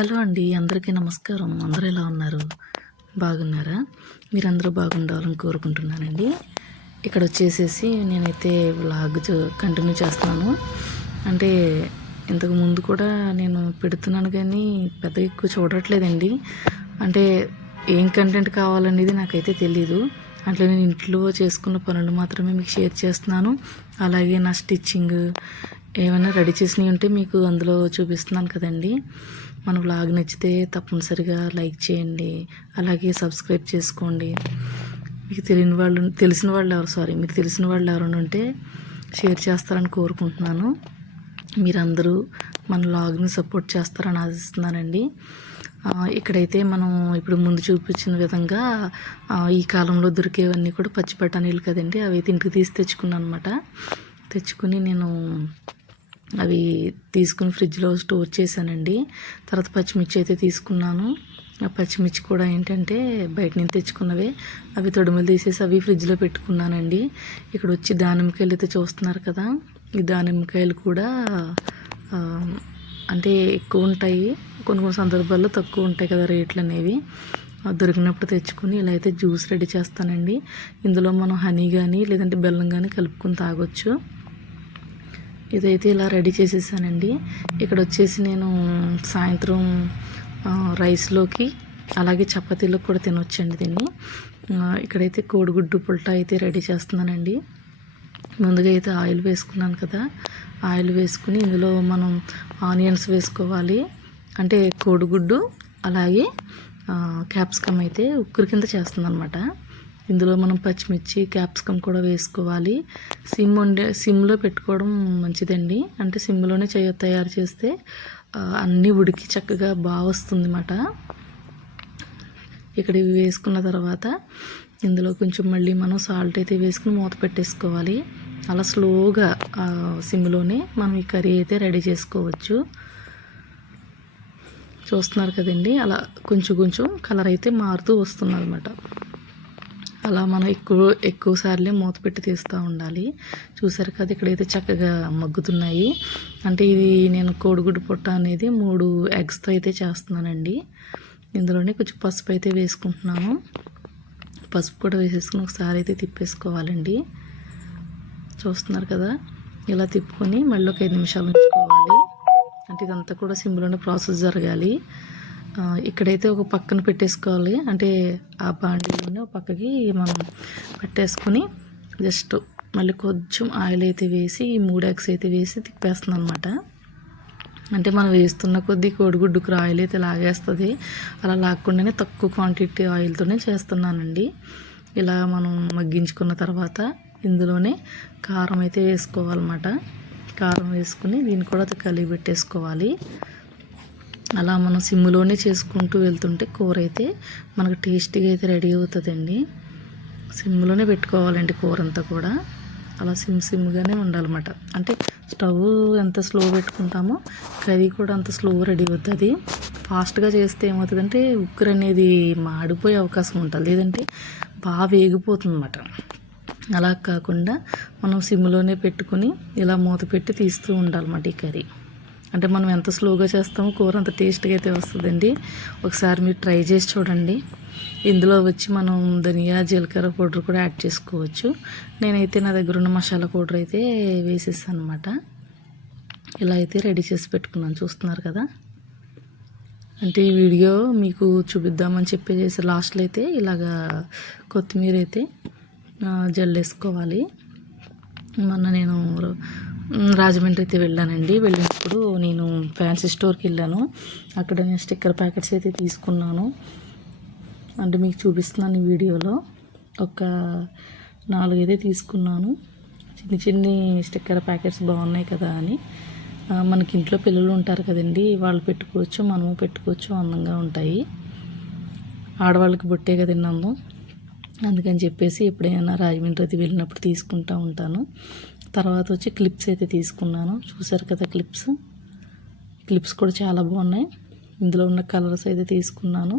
Hello అండి, అందరికీ నమస్కారం. అందరూ ఎలా ఉన్నారు? బాగున్నారా? మీరందరూ బాగుండాలని కోరుకుంటున్నానండి. ఇక్కడ వచ్చేసేసి నేనైతే వ్లాగ్ కంటిన్యూ చేస్తున్నాను. అంటే ఇంతకు ముందు కూడా నేను పెడుతున్నాను కానీ పెద్దగా ఎక్కువ చూడట్లేదండి. అంటే ఏం కంటెంట్ కావాలనేది నాకైతే తెలీదు. అట్లా నేను ఇంట్లో చేసుకున్న పనులు మాత్రమే మీకు షేర్ చేస్తున్నాను. అలాగే నా స్టిచ్చింగ్ ఏమైనా రెడీ చేసినవి ఉంటే మీకు అందులో చూపిస్తున్నాను కదండి. మన వ్లాగ్ నచ్చితే తప్పనిసరిగా లైక్ చేయండి, అలాగే సబ్స్క్రైబ్ చేసుకోండి. మీకు తెలిసిన వాళ్ళు ఎవరైనా ఉంటే షేర్ చేస్తారని కోరుకుంటున్నాను. మీరందరూ మన వ్లాగ్ని సపోర్ట్ చేస్తారని ఆశిస్తున్నానండి. ఇక్కడైతే మనం ఇప్పుడు ముందు చూపించిన విధంగా ఈ కాలంలో దొరికేవన్నీ కూడా పచ్చి బఠానీలు కదండి, అవి అయితే ఇంటికి తీసి తెచ్చుకున్నాను అనమాట. తెచ్చుకుని నేను అవి తీసుకుని ఫ్రిడ్జ్లో స్టోర్ చేశానండి. తర్వాత పచ్చిమిర్చి అయితే తీసుకున్నాను. ఆ పచ్చిమిర్చి కూడా ఏంటంటే బయట నుంచి తెచ్చుకున్నవే, అవి తొడుములు తీసేసి అవి ఫ్రిడ్జ్లో పెట్టుకున్నానండి. ఇక్కడ వచ్చి దానిమ్మకాయలు అయితే చూస్తున్నారు కదా, ఈ దానిమ్మకాయలు కూడా అంటే ఎక్కువ ఉంటాయి, కొన్ని సందర్భాల్లో తక్కువ ఉంటాయి కదా రేట్లు అనేవి. దొరికినప్పుడు తెచ్చుకుని ఇలా అయితే జ్యూస్ రెడీ చేస్తానండి. ఇందులో మనం హనీ కానీ లేదంటే బెల్లం కానీ కలుపుకొని తాగొచ్చు. ఇదైతే ఇలా రెడీ చేసేసానండి. ఇక్కడ వచ్చేసి నేను సాయంత్రం రైస్లోకి అలాగే చపాతీలోకి కూడా తినొచ్చండి దీన్ని. ఇక్కడైతే కోడిగుడ్డు పుల్టా అయితే రెడీ చేస్తున్నానండి. ముందుగా అయితే ఆయిల్ వేసుకున్నాను కదా, ఆయిల్ వేసుకుని ఇందులో మనం ఆనియన్స్ వేసుకోవాలి. అంటే కోడిగుడ్డు అలాగే క్యాప్సికమ్ అయితే ఉక్కురి కింద చేస్తుంది అనమాట. ఇందులో మనం పచ్చిమిర్చి క్యాప్సికమ్ కూడా వేసుకోవాలి. సిమ్లో పెట్టుకోవడం మంచిదండి. అంటే సిమ్లోనే తయారు చేస్తే అన్నీ ఉడికి చక్కగా బాగా వస్తుంది అన్నమాట. ఇక్కడ ఇవి వేసుకున్న తర్వాత ఇందులో కొంచెం మళ్ళీ మనం సాల్ట్ అయితే వేసుకుని మూత పెట్టేసుకోవాలి. అలా స్లోగా సిమ్లోనే మనం ఈ కర్రీ అయితే రెడీ చేసుకోవచ్చు. చూస్తున్నారు కదండి, అలా కొంచెం కలర్ అయితే మారుతూ వస్తుంది అనమాట. అలా మనం ఎక్కువ సార్లే మూత పెట్టి తీస్తూ ఉండాలి. చూసారు కదా, ఇక్కడైతే చక్కగా మగ్గుతున్నాయి. అంటే ఇది నేను కోడిగుడ్డు పొట్ట అనేది 3 ఎగ్స్తో అయితే చేస్తున్నానండి. ఇందులోనే కొంచెం పసుపు అయితే వేసుకుంటున్నాను. పసుపు కూడా వేసేసుకుని ఒకసారి అయితే తిప్పేసుకోవాలండి. చూస్తున్నారు కదా, ఇలా తిప్పుకొని మళ్ళీ ఒక 5 నిమిషాలు ఉంచుకోవాలి. అంటే ఇదంతా కూడా సిమ్లోనే ప్రాసెస్ జరగాలి. ఇక్కడైతే ఒక పక్కన పెట్టేసుకోవాలి. అంటే ఆ బాండీలోనే ఒక పక్కకి మనం పెట్టేసుకొని జస్ట్ మళ్ళీ కొంచెం ఆయిల్ అయితే వేసి ఈ 3 ఎగ్స్ అయితే వేసి తిప్పేస్తుంది అనమాట. అంటే మనం వేస్తున్న కొద్దీ కోడిగుడ్డుకు ఆయిల్ అయితే లాగేస్తుంది. అలా లాక్కుండానే తక్కువ క్వాంటిటీ ఆయిల్తోనే చేస్తున్నానండి. ఇలా మనం మగ్గించుకున్న తర్వాత ఇందులోనే కారం అయితే వేసుకోవాలన్నమాట. కారం వేసుకుని దీన్ని కూడా కలిపి పెట్టేసుకోవాలి. అలా మనం సిమ్లోనే చేసుకుంటూ వెళ్తుంటే కూర అయితే మనకు టేస్టీగా అయితే రెడీ అవుతుందండి. సిమ్లోనే పెట్టుకోవాలండి కూర అంతా కూడా. అలా సిమ్గానే ఉండాలన్నమాట. అంటే స్టవ్ ఎంత స్లో పెట్టుకుంటామో కర్రీ కూడా అంత స్లో రెడీ అవుతుంది. ఫాస్ట్గా చేస్తే ఏమవుతుందంటే ఉక్కురు అనేది మాడిపోయే అవకాశం ఉంటుంది, లేదంటే బాగా వేగిపోతుంది అన్నమాట. అలా కాకుండా మనం సిమ్లోనే పెట్టుకుని ఇలా మూత పెట్టి తీస్తూ ఉండాలన్నమాట ఈ కర్రీ. అంటే మనం ఎంత స్లోగా చేస్తామో కూర అంత టేస్ట్గా అయితే వస్తుందండి. ఒకసారి మీరు ట్రై చేసి చూడండి. ఇందులో వచ్చి మనం ధనియా జీలకర్ర పౌడర్ కూడా యాడ్ చేసుకోవచ్చు. నేనైతే నా దగ్గర ఉన్న మసాలా పౌడర్ అయితే వేసేసాను అనమాట. ఇలా అయితే రెడీ చేసి పెట్టుకున్నాను. చూస్తున్నారు కదా, అంటే ఈ వీడియో మీకు చూపిద్దామని చెప్పేసి లాస్ట్లో అయితే ఇలాగా కొత్తిమీర అయితే జల్లేసుకోవాలి. మొన్న నేను రాజమండ్రి అయితే వెళ్ళానండి. వెళ్ళినప్పుడు నేను ఫ్యాన్సీ స్టోర్కి వెళ్ళాను. అక్కడ నేను స్టిక్కర్ ప్యాకెట్స్ అయితే తీసుకున్నాను. అంటే మీకు చూపిస్తున్నాను ఈ వీడియోలో. ఒక 4 అయితే తీసుకున్నాను. చిన్ని స్టిక్కర్ ప్యాకెట్స్ బాగున్నాయి కదా అని. మనకి ఇంట్లో పిల్లలు ఉంటారు కదండి, వాళ్ళు పెట్టుకోవచ్చు, మనము పెట్టుకోవచ్చు, అందంగా ఉంటాయి. ఆడవాళ్ళకి బొట్టే కదండి అందం. అందుకని చెప్పేసి ఎప్పుడైనా రాజమండ్రి అయితే వెళ్ళినప్పుడు తీసుకుంటూ ఉంటాను. తర్వాత వచ్చి క్లిప్స్ అయితే తీసుకున్నాను. చూసారు కదా, క్లిప్స్ కూడా చాలా బాగున్నాయి. ఇందులో ఉన్న కలర్స్ అయితే తీసుకున్నాను.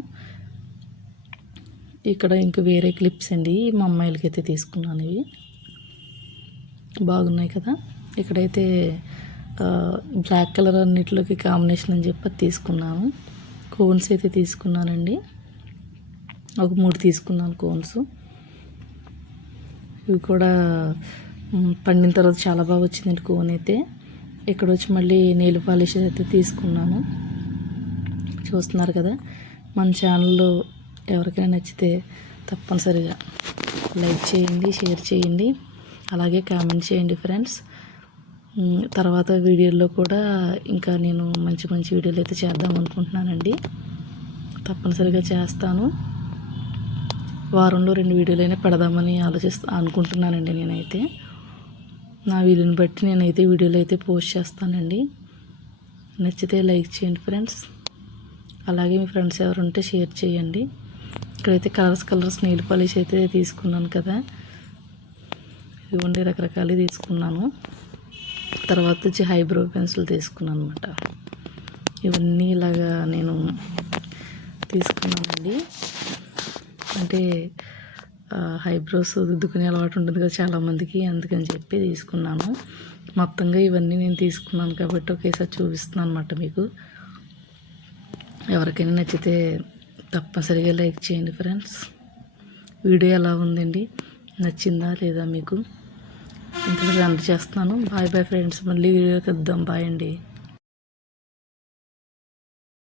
ఇక్కడ ఇంకా వేరే క్లిప్స్ అండి, మా అమ్మాయిలకి అయితే తీసుకున్నాను. ఇవి బాగున్నాయి కదా. ఇక్కడైతే బ్లాక్ కలర్ అన్నిటిలోకి కాంబినేషన్ అని చెప్పి తీసుకున్నాను. కోన్స్ అయితే తీసుకున్నానండి. ఒక 3 తీసుకున్నాను కోన్స్. ఇవి కూడా పండిన తర్వాత చాలా బాగా వచ్చిందండి కోన్ అయితే. ఇక్కడ వచ్చి మళ్ళీ నెయిల్ పాలిష్ అయితే తీసుకున్నాను. చూస్తున్నారు కదా. మన ఛానల్లో ఎవరికైనా నచ్చితే తప్పనిసరిగా లైక్ చేయండి, షేర్ చేయండి, అలాగే కామెంట్ చేయండి ఫ్రెండ్స్. తర్వాత వీడియోల్లో కూడా ఇంకా నేను మంచి మంచి వీడియోలు అయితే చేద్దాం అనుకుంటున్నానండి. తప్పనిసరిగా చేస్తాను. వారంలో 2 వీడియోలైనా పెడదామని అనుకుంటున్నానండి. నేనైతే నా వీలుని బట్టి నేనైతే వీడియోలు అయితే పోస్ట్ చేస్తానండి. నచ్చితే లైక్ చేయండి ఫ్రెండ్స్. అలాగే మీ ఫ్రెండ్స్ ఎవరుంటే షేర్ చేయండి. ఇక్కడైతే కలర్స్ నెయిల్ పాలిష్ అయితే తీసుకున్నాను కదా. ఇవ్వండి, రకరకాలు తీసుకున్నాను. తర్వాత వచ్చి హైబ్రో పెన్సిల్ తీసుకున్నాను అనమాట. ఇవన్నీ ఇలాగా నేను తీసుకున్నానండి. అంటే హైబ్రోస్ దిద్దుకునే అలవాటు ఉంటుంది కదా చాలామందికి, అందుకని చెప్పి తీసుకున్నాను. మొత్తంగా ఇవన్నీ నేను తీసుకున్నాను కాబట్టి ఒకేసారి చూపిస్తున్నాను అనమాట మీకు. ఎవరికైనా నచ్చితే తప్పనిసరిగా లైక్ చేయండి ఫ్రెండ్స్. వీడియో ఎలా ఉందండి, నచ్చిందా లేదా మీకు? ఇంతగా అందరూ చేస్తున్నాను. Bye friends. మళ్ళీ వీడియో తెద్దాం. బాయ్ అండి.